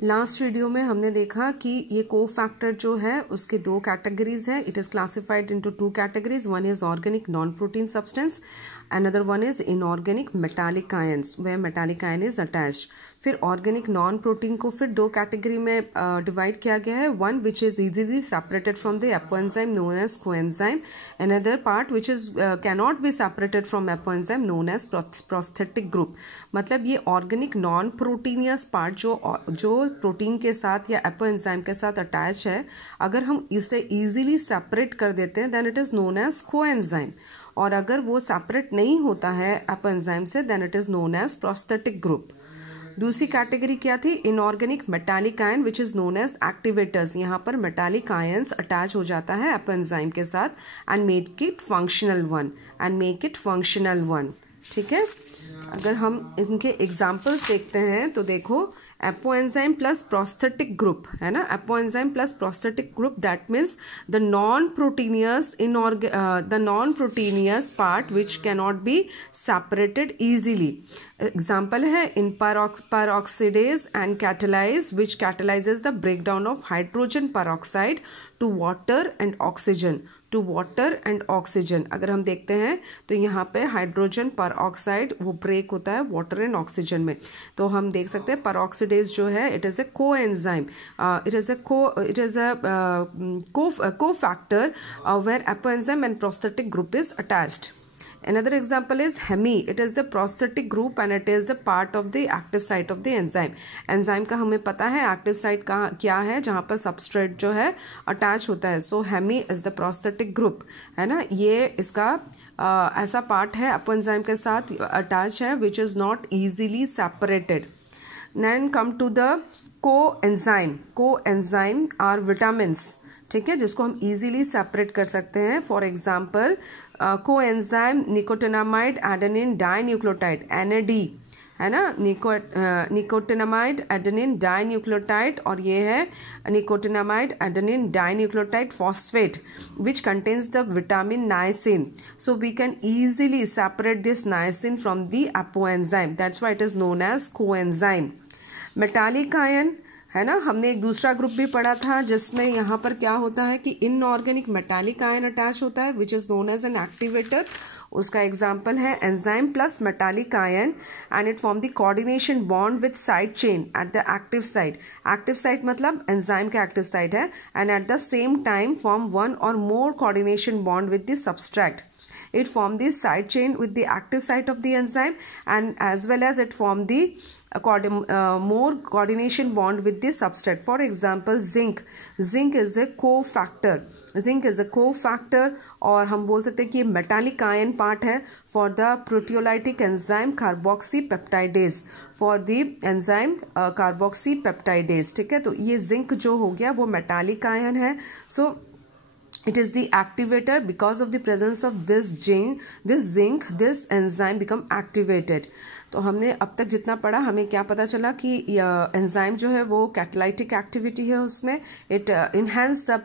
Last video में हमने देखा कि ये कोफैक्टर जो है उसके दो कैटेगरीज है. It is classified into two categories. One is organic non protein substance, another one is inorganic metallic ions where metallic ion is attached. फिर ऑर्गेनिक नॉन प्रोटीन को फिर दो कैटेगरी में डिवाइड किया गया है. One which is easily separated from the apoenzyme known as coenzyme. Another part which is cannot be separated from apoenzyme known as prosthetic group. मतलब ये ऑर्गेनिक नॉन प्रोटीनियस पार्ट जो प्रोटीन के साथ या एपोएंजाइम के साथ अटैच है, अगर हम इसे इजीली सेपरेट कर देते हैं then it is known as coenzyme. और अगर वो सेपरेट नहीं होता है एपोएंजाइम से then it is known as prosthetic group. दूसरी कैटेगरी क्या थी? Inorganic metallic ion which is known as activators. यहाँ पर मेटालिक आयंस अटैच हो जाता है एपोएंजाइम के साथ and make it functional one. ठीक है, अगर हम इनके एग्जाम्पल्स देखते हैं तो देखो, एपोएंजाइम प्लस प्रोस्थेटिक ग्रुप है ना. Apoenzyme plus prosthetic group that means the non proteinous part which cannot be separated easily. Example है इन peroxidase and catalyze which catalyzes the breakdown of hydrogen peroxide to water and oxygen. अगर हम देखते हैं तो यहाँ पे हाइड्रोजन पेरोक्साइड वो break होता है वाटर एंड ऑक्सीजन में. तो हम देख सकते हैं पेरोक्सिडेज जो है it is a coenzyme. It is a cofactor where apoenzyme and prosthetic group is attached. Another example is Hemi. It is the prosthetic group and it is the part of the active site of the enzyme. Enzyme का हमें पता है active site का क्या है, जहाँ पर substrate जो है attach होता है. So Hemi is the prosthetic group, है ना. ये इसका ऐसा part है एपोएंजाइम के साथ attach है which is not easily separated. Then come to the coenzyme. Coenzyme are vitamins. ठीक है, जिसको हम इजीली सेपरेट कर सकते हैं. For example coenzyme nicotinamide adenine dinucleotide NAD है ना. निकोटिनामाइड एडेनिन डाइन्यूक्लियोटाइड और ये है nicotinamide adenine dinucleotide phosphate which contains the vitamin niacin. So we can easily separate this niacin from the apoenzyme. That's why it is known as coenzyme. Metallic ion है ना, हमने एक दूसरा group भी पढ़ा था जिसमें यहाँ पर क्या होता है कि इनऑर्गेनिक मेटालिक आयन अटैच होता है which is known as an activator. उसका एग्जाम्पल है enzyme plus metallic ion and it form the coordination bond with side chain at the active site. Active site मतलब एंजाइम का active site है and at the same time form one or more coordination bond with the substrate. It form the side chain with the active site of the enzyme and as well as it form the more coordination bond with the substrate. For example, zinc. Zinc is a cofactor और हम बोल सकते हैं कि metallic ion part है for the proteolytic enzyme carboxypeptidase. For the enzyme carboxypeptidase. ठीक है, तो ये जिंक जो हो गया वो मेटालिक आयन है. सो it is the activator. Because of the presence of this zinc, this enzyme become activated. तो हमने अब तक जितना पढ़ा हमें क्या पता चला कि एंजाइम जो है वो कैटालाइटिक एक्टिविटी है उसमें. इट इन्हेंस द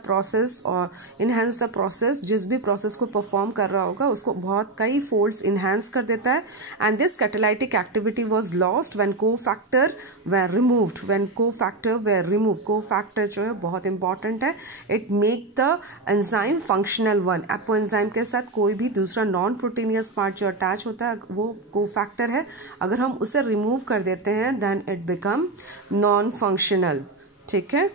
प्रोसेस जिस भी प्रोसेस को परफॉर्म कर रहा होगा उसको बहुत कई फोल्ड्स इन्हेंस कर देता है. And this catalytic activity was lost when cofactor were removed. Cofactor जो है बहुत इंपॉर्टेंट है. It make the enzyme functional one. Apoenzyme के साथ कोई भी दूसरा नॉन प्रोटीनियस पार्ट जो अटैच होता है वो कोफैक्टर है. अगर हम उसे रिमूव कर देते हैं then it become non functional. ठीक है.